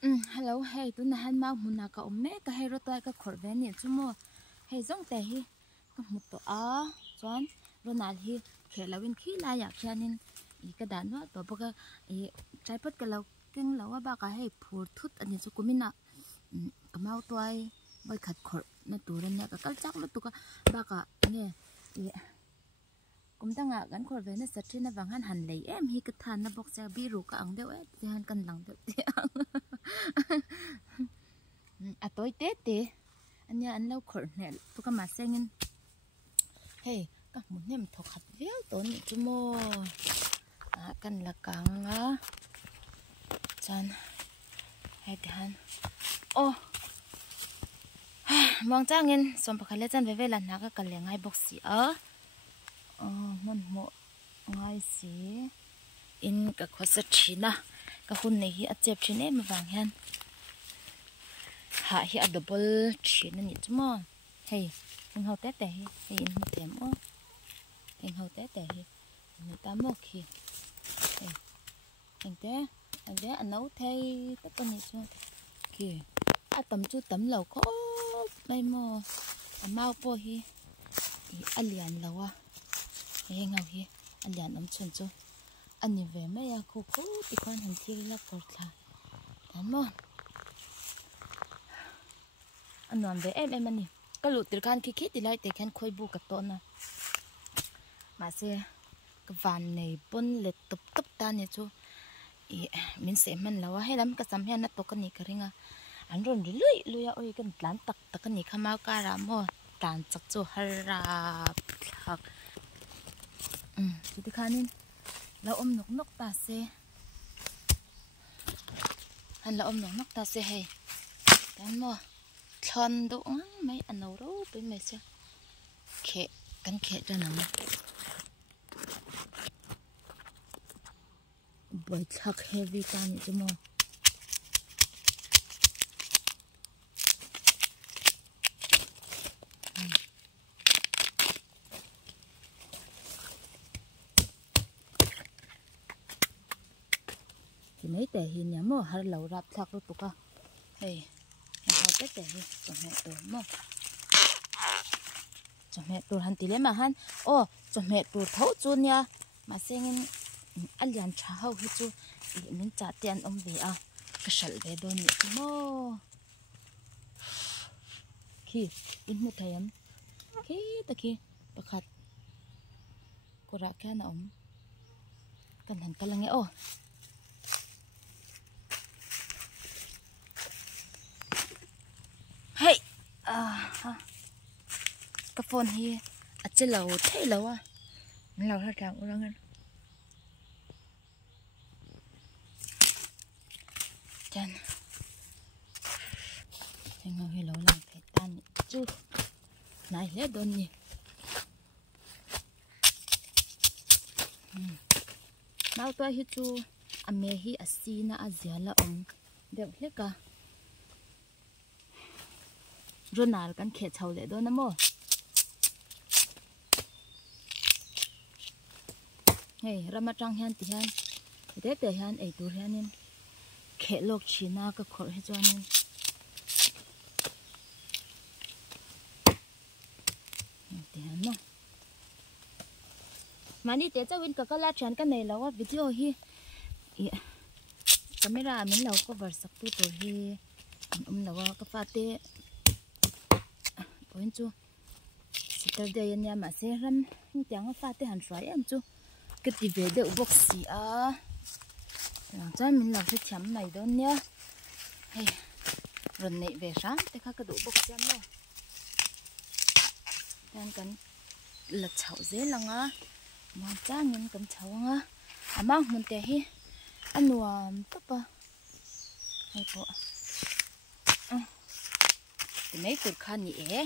Hello, hey, tu na han mau mun na ka omme ka hero toy ka khorve ni chumo. Hey zong te hi ka mut to a chuan ronal hi khelawin khi la ya khianin I ka dan wa to boka I tripod ka law king lawa ba ka hey phur thut ani chu kumina ka mau toy bai khat khor na turan na ka kal chak lu tu ka ba ka nge cũng đang gan khor ve na satri na wang han lei em hi ka than na box bi ru ka ang deu ti han kan lang deu ti a toy te anya an lo khor ne tu ka ma sengin hey ka mun nem tho khat veo to ni chu mo a kan la kang a chan hey han o mong changin som pakhale chan ve ve la na ka kal lengai box si a mun mo ngai si in ka khosa thina ka hun nei hi a chep thine ma wang hian ha hi a double thina ni chmo hey hing ho te hi in tem o hing ho te hi ni ta mo khi hey hing te an nấu thei tất cả ni chu khi a tam chu tam lo ko mai mo a mau po hi a lian lawa hey ngau hi an lian chun chu ani ve me ya khu ti kon han thil la por thla tan mo anon ve em ani ka lu tir kan khi ti lai te khan khoi bu ka to na ma se ka van nei pon le tup ta ni chu I min se man lawa he lam ka sam hian na to ka ni ka ringa an ron lui ya oi kan tlan tak ni khama ka ra mo tan chak chu harra thak ti khanin la nok ta se han la nok ta se hey tan mo thon do mai an no ro pe me se khe kan khe ta na boy thak heavy ta ni chu mo mấy tệ hi nhà mò har lẩu rạp thạc luôn tụi con, hey, họ tết tệ hi, cho mẹ tôi mò, cho mẹ tôi han tí lên mà han, cho mẹ tôi thấu chun nha, mà xem anh liền trả hậu hết chu, mình trả tiền ông về à, cái sợi về đôi nhỉ mò, khi in một thầy em, khi ta khi bạc hạt, cô ra cái nào ông, cần hẳn cái là nghe hey cái phone hi chế lầu thế lầu à mình lầu hết cả cũng đang chân thì ngồi hi lầu làm phải tan chú này hết đồn nhỉ bao tôi hi chú mẹ hi asina azia là ông đều hết cả Ronald kan khe chau le do na mo hey ramatang hian ti hian te hian ei tur hianin khe lok china ka khor he chuanin ti hian na mani te chawin ka kala than ka nei lawa video hi camera min lo cover sak tu tur hi lawa ka fa te point chu Saturday nya ma se ram tiang fa te han rai em chu cái ti ve de box si a lang cha min la se thiam mai don nya hey ron nei ve ram te kha ka du box jam lo dan kan la chau ze langa ma cha ngin kan chau nga ama mun te hi anuam to pa hey po ti nei tur khan ni e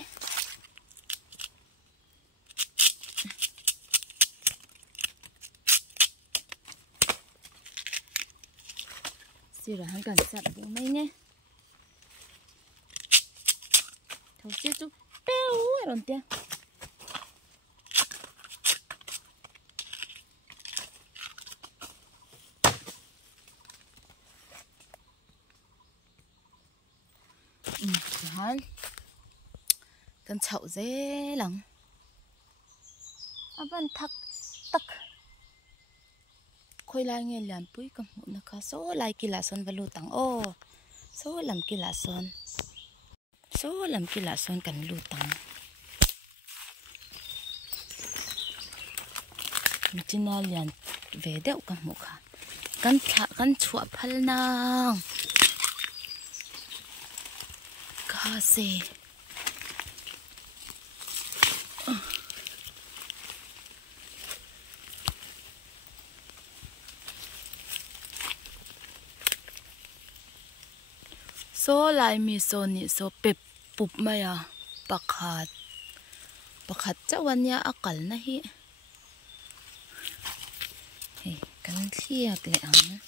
xí ra hắn cần sạch bụng mấy nhé thầu xí chú béo rồi tia hả cần chậu dễ lắm vẫn thắc tắc khôi lai nghe làm bụi cầm một nó có số lai kia là son và lưu tặng ô số làm kia là son số làm kia là son cần lưu tặng mình chỉ nói liền về đeo cầm một cả căn chuột phal nang cá xe số lại mi số ni số pep pup maya pakhat chawan ya akal na hi hey kan thia te ang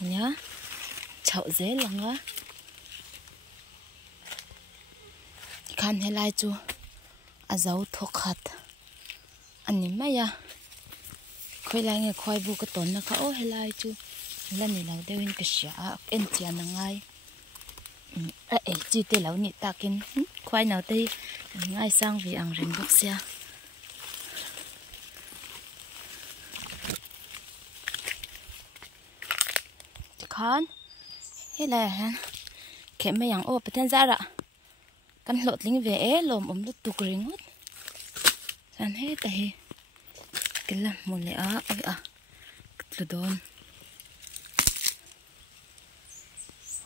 nhá chậu dễ lắm á khan he lai chu a zau thokat ani maya khoi lai nge khoi bu ka ton na kha o he lai chu lan ni lau dewin ka sha en tia na ngai a e chi te lau ni takin khoi nau te ngai sang vi ang rin bok sia khan he lai han ke me yang o paten zara kan hlot ling ve e lom lu tuk ring hot san he ta he kila mole a oi a tludon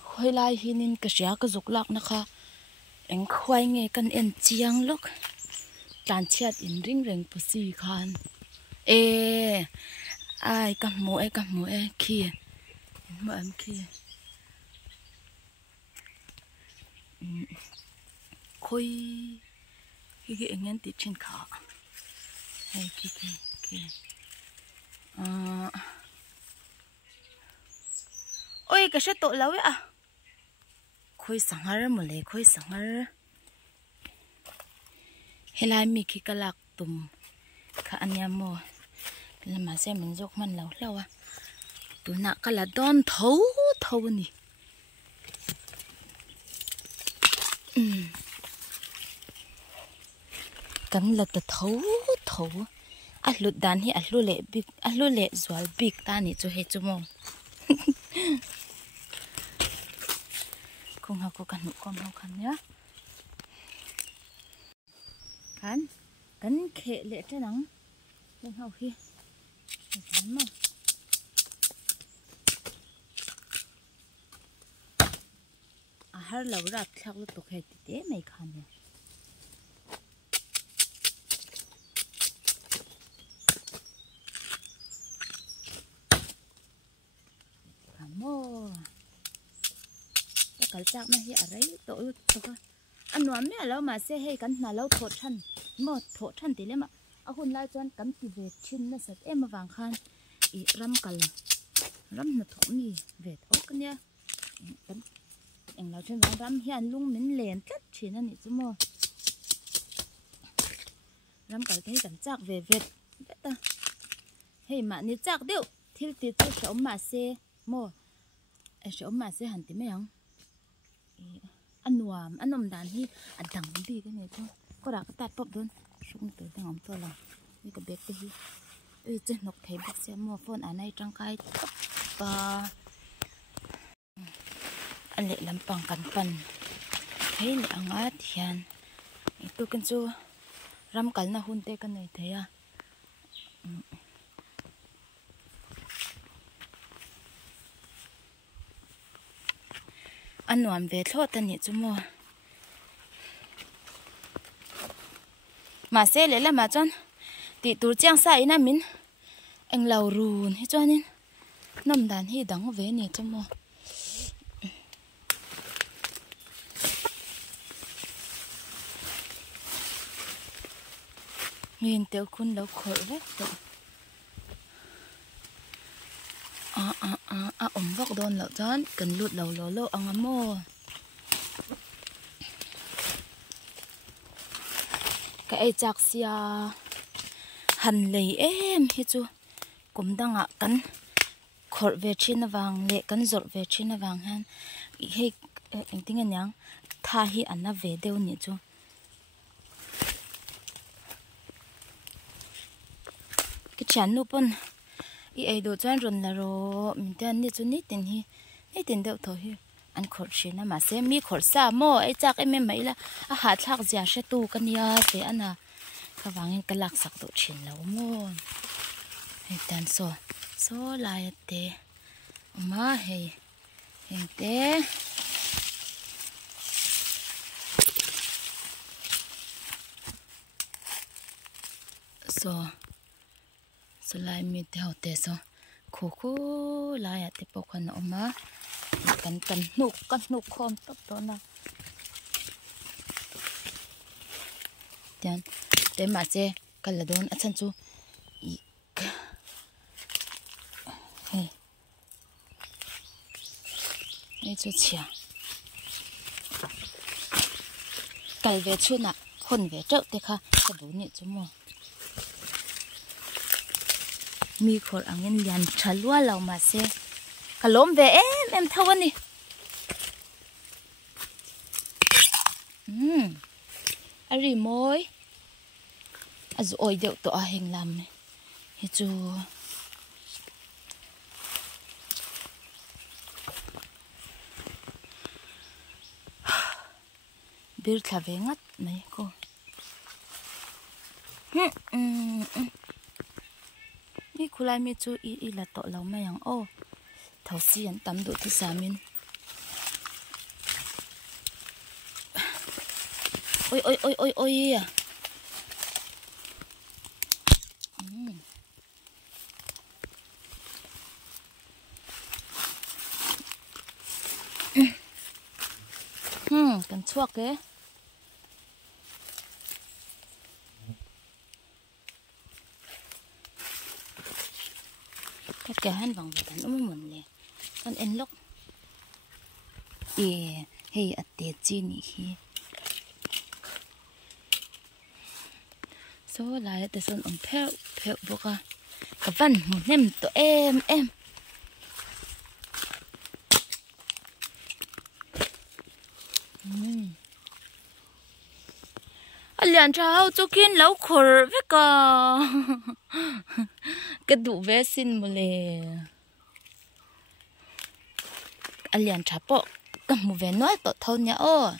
khoi lai hinin ka sia ka zuk lak na kha eng khwai nge kan en chiang lok tlan chiat in ring reng pusi khan e ai ka mu e khi mà em khi khôi cái anh em tít trên khảo hay kia ôi cái sẽ tội lâu ấy à khôi sáng har mà lấy khôi sáng har hay là mi khi cái lạc tùm cả anh em mua là mà xem mình dốc man lâu à tụi nãy cái là đòn thấu nè cắn là thấu ăn lụt đàn hi ăn lụt lệ rồi big ta nè cho hết cho mong không học có cần con học khăn nhá cắn khệ lệ trái nắng lên học khi cắn mà har lâu ra theo lúc tục hết thế mày khăn nhỉ mô cái chắc mà hiện đấy tội thôi anh nói mẹ lâu mà xe hay cắn là lâu thổ chân một thổ chân tí lên mà ở hôm nay cho cắn thì về chín nó sẽ em mà vàng khan ý răm cẩn răm nó thổ gì về thổ cái nha cắn anh nói trên vàng răm hiện lung mình liền cắt chỉ nó nị chứ mò răm cẩn thấy cắn chắc về việt đấy ta hay mà nị chắc điệu thiếu tí cho sống mà xe mò sống mà xe hẳn tí mấy không ăn nôm đàn hi ăn thằng đi cái này thôi có đã cái tạt bóp đơn xuống tới thằng ông tôi là như cái bếp cái hi trên nóc thấy bác xe mua phone ở này trang khai và anh lại làm bằng cắn phần thấy lại ăn át thiền tôi cần chú ram cắn là hôn tê cái này thấy à anh làm về thốt tên nhỉ chú mua mà xe lấy là mà chọn tỷ tủ trang sai na mình anh lầu rùn hết cho nên nằm đàn hi đắng về nhỉ chú mua nhìn tiểu kun đâu khởi đấy ổng vóc đòn lợn chán cần lụt lầu lỗ ăn ấm mô cái chắc xia hành lấy em hết chú cũng đang cắn khor về trên vàng lệ cắn giọt về trên vàng han hay anh tiếng anh nhang tha hi anh về đâu nhỉ chú cái chán nụ bún ý ấy đồ cho rồi là rồi mình tên đi chú nít tiền đâu thôi anh khổ chuyện mà xem mi khổ sao mò ấy chắc em mấy là hạt thác giả sẽ tu cái nia thế anh à các vàng anh cái lạc sắc tổ chuyện lâu mò hay tên số lại thế mà hay thế số lại mi theo thế số khô lại thế bao con ông má cần nục khom tốt đó nè tiền để mà chơi cái là đồn ở chân chú hey đây chú chia cái về chuyện nè hôn về trợ thế kha cái bún nhỉ chú mua mi khổ ăn nhân liền trả lúa lâu mà xe cả lốm về em thâu anh đi ari môi rồi điệu tụi hình làm này thì chú biết là về ngắt mấy cô mi cô lại mi chú ý là tụi lâu mấy hàng ô thầu xí anh tắm độ thứ sáu min ôi à cần chuộc cái cái hắn vòng về tận ống mình nè con en lốc hay ở tiệt chi nhỉ số lại từ son ông phèo bốc à cái văn một nem tụi em anh liền trao cho kiến lâu khổ với cả cái đủ vé xin một lề anh liền trả bộ cầm một vé nói tội thôn nhá ô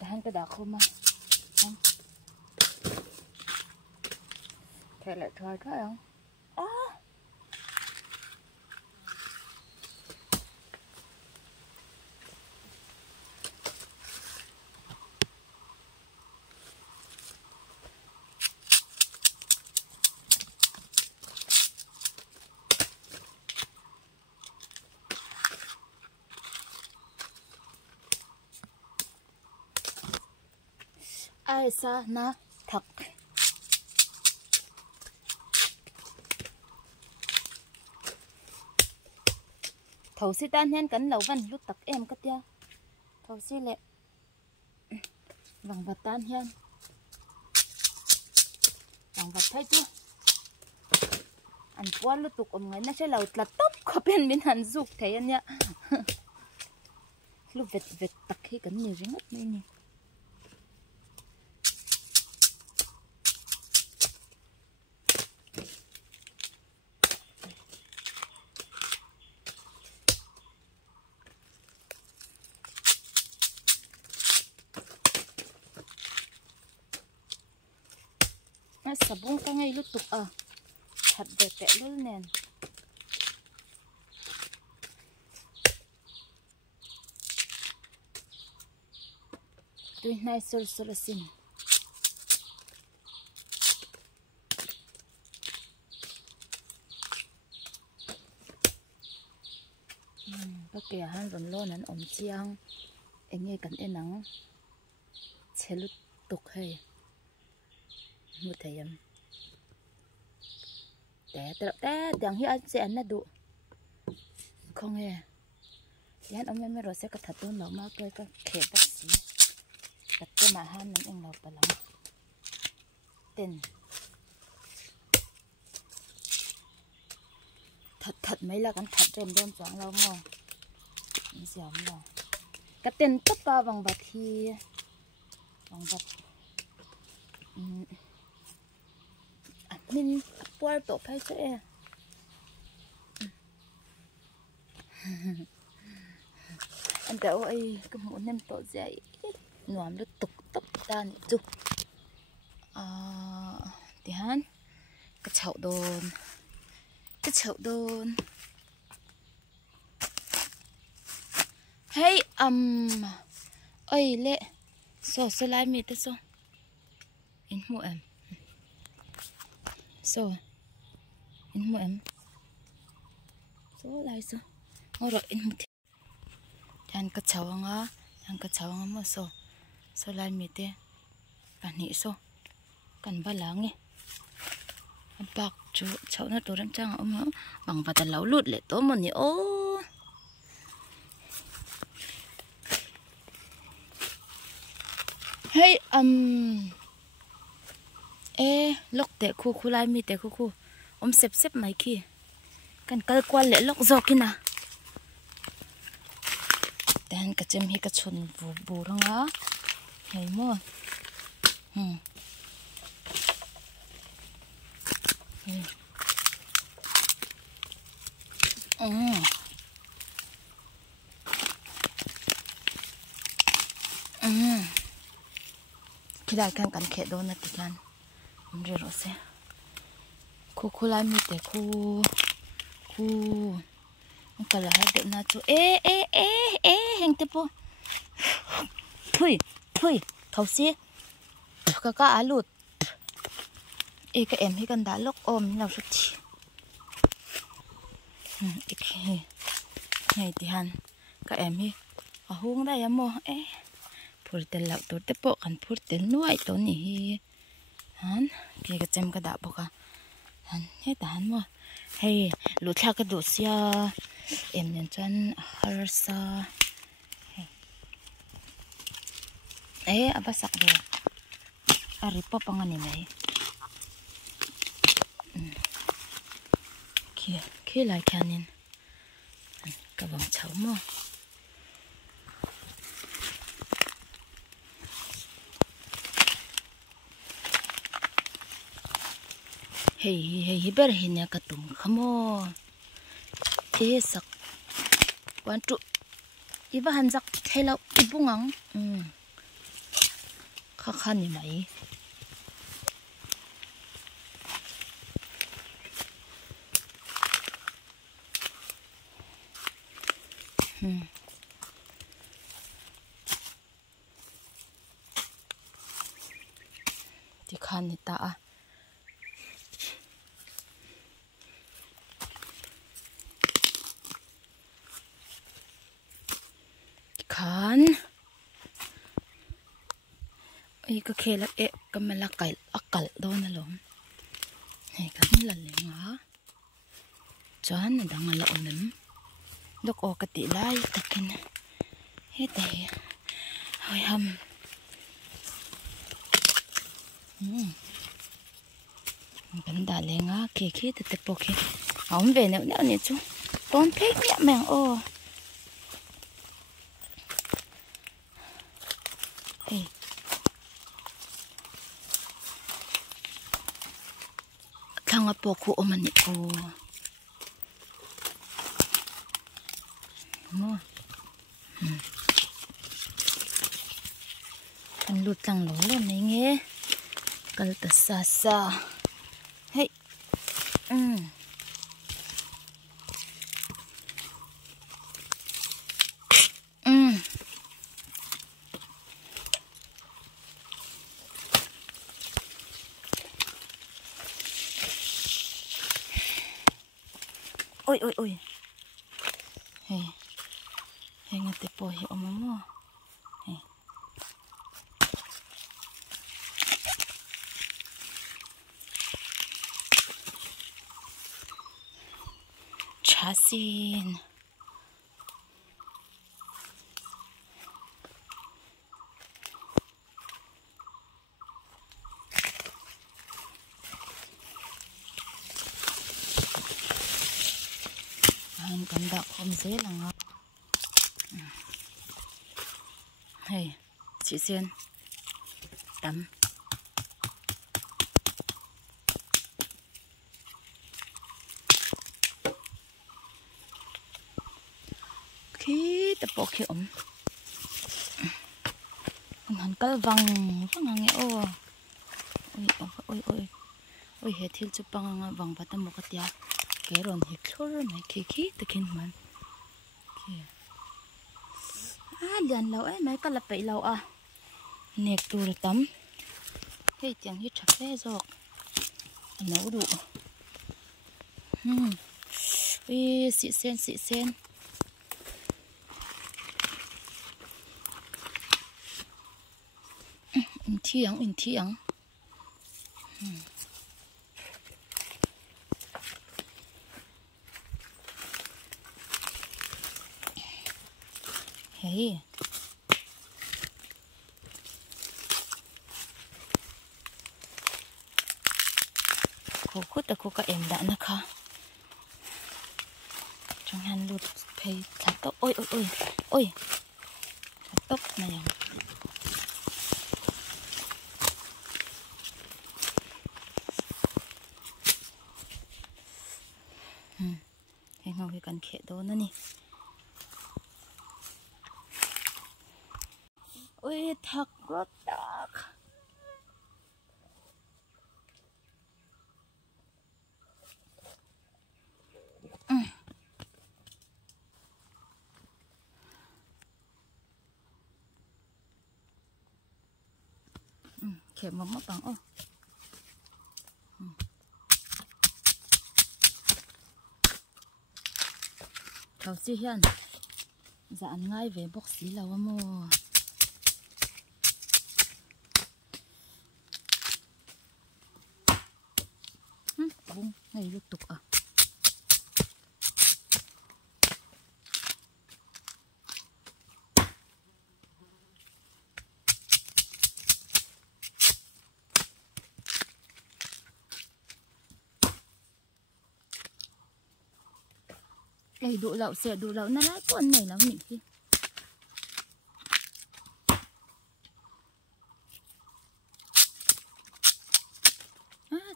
cái cái đào không mà thế lại thôi cái không ai sa na thật thầu si tan hen cắn lẩu văn lúc tặc em cất tia thầu si lệ vàng vật tan hen vàng vật thấy chưa ăn quan lúc tục ông ấy nó sẽ lẩu là tốt có bên bên hàn dục thấy anh nhá lúc vệt tặc khi cắn nhiều rắn ấp này nè sabong ka ngay lutok thật về tệ luôn nè tôi nay sơ xin bất kể han run lo nan om chiang em nghe cảnh em nắng chế lutok hay một thầy té tiếng hi anh sẽ ăn là đủ không hề thì anh ông em rồi sẽ có thật tôn nó mà cái khẽ bác sĩ đặt cho mà han nằm em lọc vào lòng tên thật mấy là con thật trên đơn giản lâu mà dẻo mà cái tên tất cả bằng vật thì bằng vật mình qua tổ phải sẽ anh đỡ ấy cái muốn nem tổ dậy nóm nó tục tốc ra này chụp thì hắn cái chậu đồn hey ơi lệ so lại mi tới so in mua em so in mua em số lại so ngồi rồi in một anh cái chậu ngá mà so lại mi tới bạn nghĩ so cần ba lá nghe bạc chú cháu nó đồ đâm trang ông nó bằng và tần lấu lụt lệ tố một nhỉ ô hey lốc tệ khu lai mi tệ khu ông xếp máy kia cần cơ quan lệ lốc giò kia nè đàn cả chém hi cả chuồn bù rong á hay mua khi đại can khẽ đôi nát thì can rồi rồi xe khu lai mi tệ khu cái là hết được na chú ê hành tiếp po thôi thầu xí cả á lụt cái em hay cần đá lốc ôm nào chút này thì han các em hi huống đây em mua phur tel lạo tổ te po kan phur tel nuai to ni hi han cái chem ka da boka han he ta han mo hey lu thla ka du sia em nen chan harsa abasak do ari po pangani mai kia lại canin cái vòng cháu mà hey bé hình nhà cái tùng khăm ô thế sắc quan trụ ý và hành giặc thay lâu ít bung ngắn khăn như mấy thì khăn thì ta khăn ấy cái khe là cái mình là cái đó nè lắm này cái này là liền ngó chán này đang là lợn nấm lúc ở cái tỷ lai tất cả hết đây hơi hầm bánh đà lên á kì khi từ từ bọc ông về nữa nè chú con thích nhẹ mèo ô thằng apple cô ôm anh cô mua thằng lụt thằng lỗ lên này nghe cần ta xa hey ôi hey ngắt tiếp po hi omo hey chasin không dễ là ngon. Hay chị Xuyên tắm. Khi tập bộ kiểu hắn cắt vàng nghe ô ôi hết thiếu chụp bằng vàng bắt tâm một cái tia cái rồi thì khô này khi tự nhiên mình liền lâu ấy mấy cái là bị lâu nẹt tù tắm cái tiếng hít chặt phê rồi nấu đủ ui xị sen in thiang hey cô khuất cô các em đã nè kha trong hand lụt phải thắt tóc ôi thắt tóc này ngồi cái cần khẽ đó nữa nè ôi thật rất đắt khẽ mà mất bằng thầu chi hiền dạn ngay về bốc xí lâu mà bung ngay lục tục Ê, đủ lậu nó lái con này lắm nhỉ khi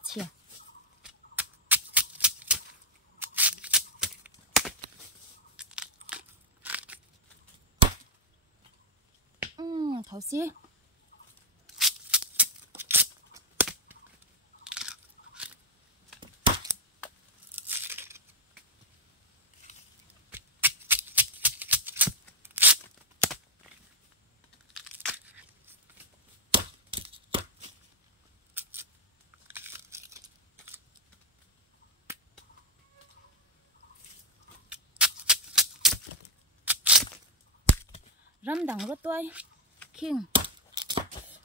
chìa thấu xí răm đằng rất toai khiêng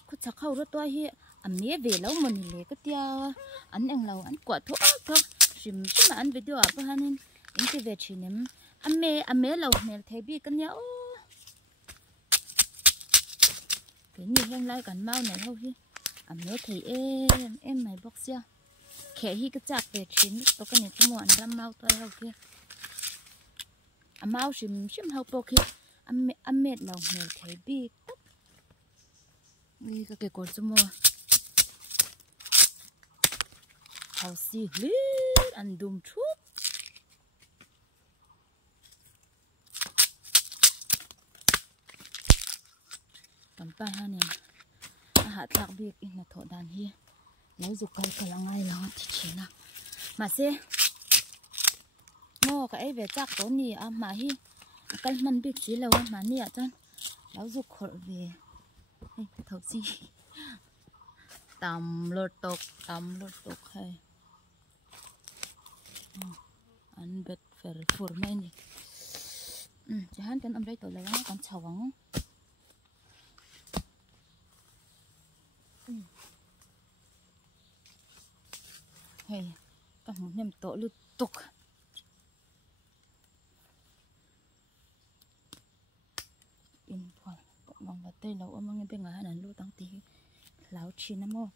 cứ chắc khâu rất toai hi mía về lâu mình lấy cái tia ăn ăn lâu ăn quả thuốc xìm mà ăn video apa hanin những cái về chỉ ném ăn mía lâu này thấy bị cái nhau cái gì hen lại cần mau này thôi hi mía thấy em mày bóc xia khẽ hi cái chạc về chín tôi cái này tôi muốn ăn mau tôi hậu kia mau xìm hậu bóc hi ăn mệt lâu này thấy bị đi cái cột cho mua hậu xì lít ăn đùm chút cầm tay ha nè hạt lạc biệt in là thọ đàn hi lấy dục cây cả là ngay là thì chỉ nào mà xe ngô cái về chắc tối nì mà hi cái mình biết chỉ là mà nì à chân lấy dục khổ về thầu gì tầm lột tục hay ăn bệt phải phur mấy nè chỉ hắn cái ông đây tôi lấy con chảo hay các một nhầm tổ lụt tục in phòn bằng vật tây lâu ông nghe bên ngoài là lụt tăng tí láo chín lắm ô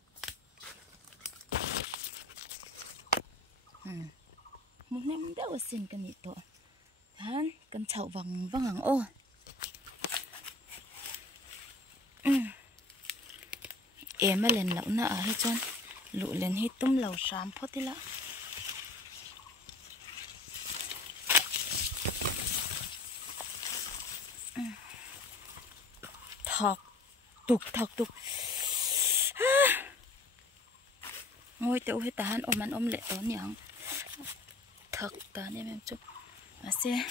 một nhầm đâu xin cái này tổ hắn cần chậu vàng văng hàng ô em mà lên lẩu na ở hết trơn lụ lên hết tum lẩu xám phốt đi lạ thọc tục ngồi tiểu hết tán ôm ăn ôm lệ tốn nhàng thật tán em chút mà xe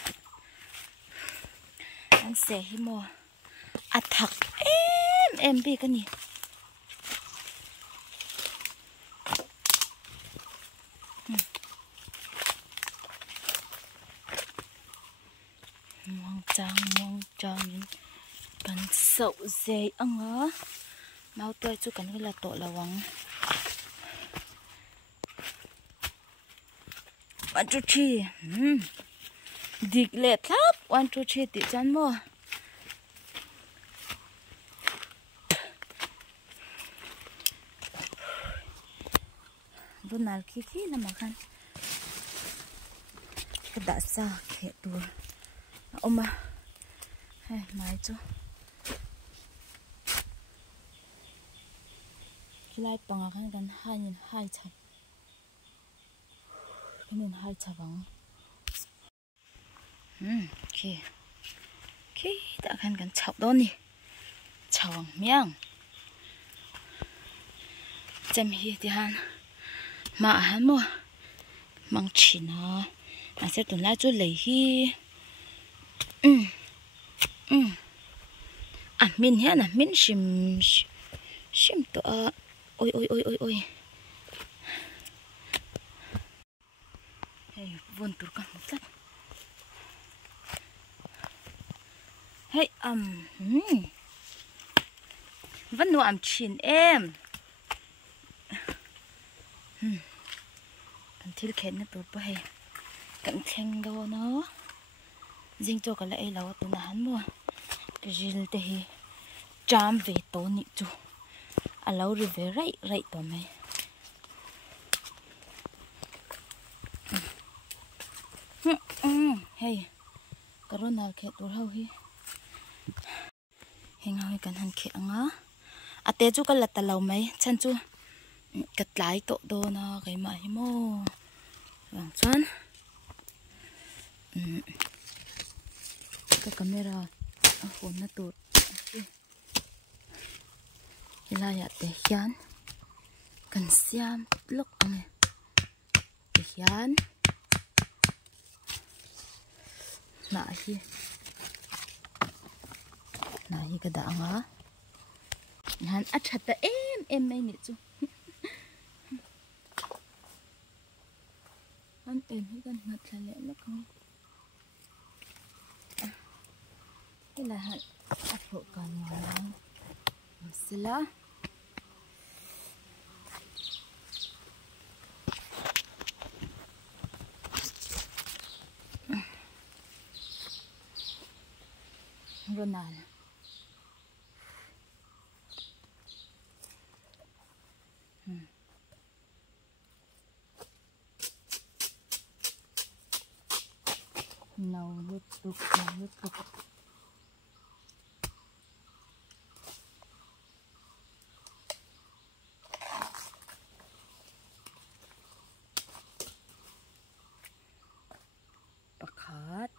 anh xe hi mò à thật em đi cái gì mong chang cần sậu dây ăn á mau tôi chú cần cái là tội là vắng one two three dig lệ tháp one two three tự chán mua lúc nào khi là mà khăn cái đã sao khẽ tua ôm à hay mái chú khi lại bằng khăn gần 2.2 chập cái nên 2 chập vắng khi đã khăn gần chọc đó nè chọc vắng miếng chém hi thì han mà hắn mua mang chỉ nó mà sẽ tuần lại chú lấy hi à mình hết nè mình sim tụi ôi hey vốn tụi con rất hey vẫn nuôi chín em cần thiết khen nó tốt quá hay cạnh tranh đâu nó riêng cho cái lại là tụi hắn mua cái gì thì chạm về tổ nị chú à lâu rồi về rậy tụi mày hey cái đó nào khét tụi hao hi hình hao cần hành khét ngá à té chú cái là tà lâu mấy chân chú cắt lại tổ đồ nó cái mà hi mô vàng chán cái camera hồn nó tụt là ya để hián cần xem lúc này để hián nãy cái đạn á hắn ăn chặt ta em này nè chú hắn em hết gần ngặt là lẽ lắm không cái là hắn ăn hộ còn nhỏ lắm xin lỗi Ronald nào lúc tục bạc khát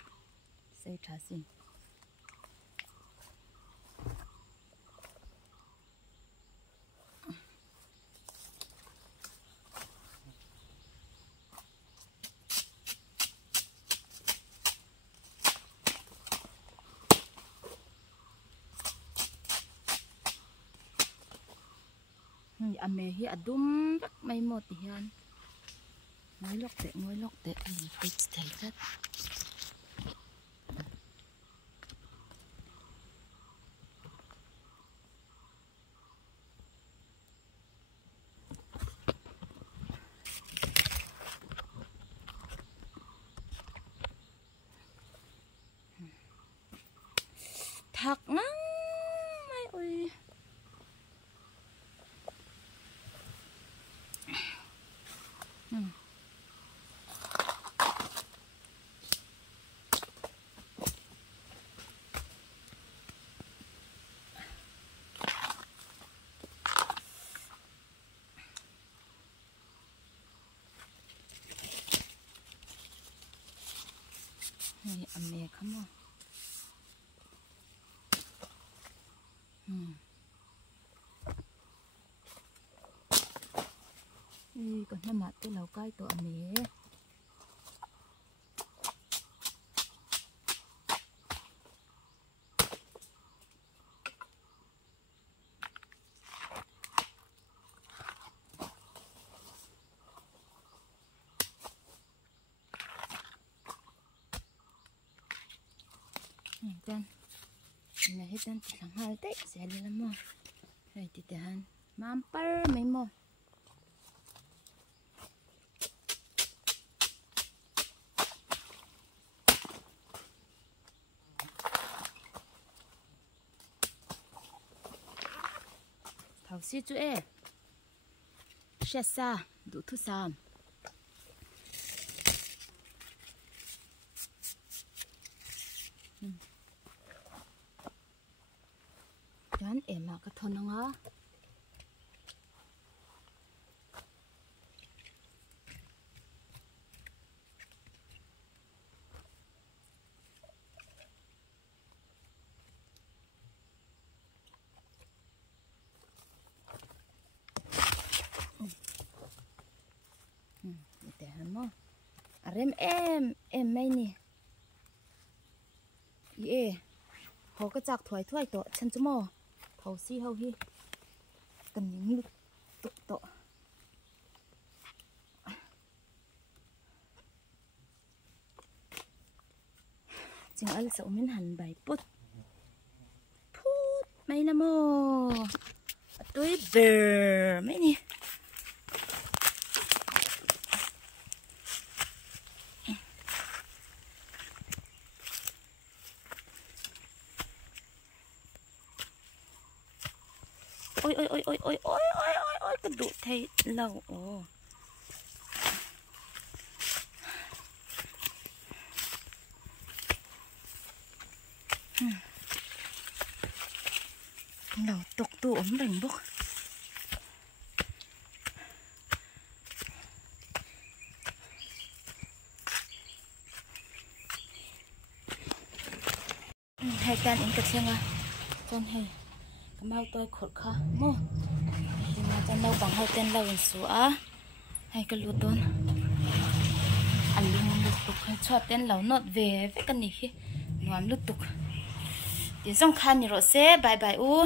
xây trà xin mẹ hi adum vắt mấy một thì hơn ngói lóc tệ thì thấy rất thật ngắn mày ơi mẹ không à còn nó mặt cái lẩu cay tổ mẹ tên này hết tên thì thằng hai tết sẽ đi lắm mà đây thì tên mampar mấy mò thảo xí chú ê xe xa đủ thứ sao chán em mà cái thôn nó ngó để hả mò em mấy nè ye họ cái chạc thoải thoải tổ chân chú mò thầu xí hầu hi cần những lực tụ tổ chừng ăn sầu miến hẳn bài put mấy năm mò túi bờ mấy nè ôi cái đủ thấy lâu ồ lâu tục tụ ấm bành bốc hay can in cực xem à con hay mau tôi khột kha mua thì mà cho lâu bằng hơi tên lâu sữa hay cái lúa tôn ăn luôn lụt tục hay cho tên lâu nốt về với cái này khi ngoạm lụt tục thì xong khăn như rồi xe bye bye u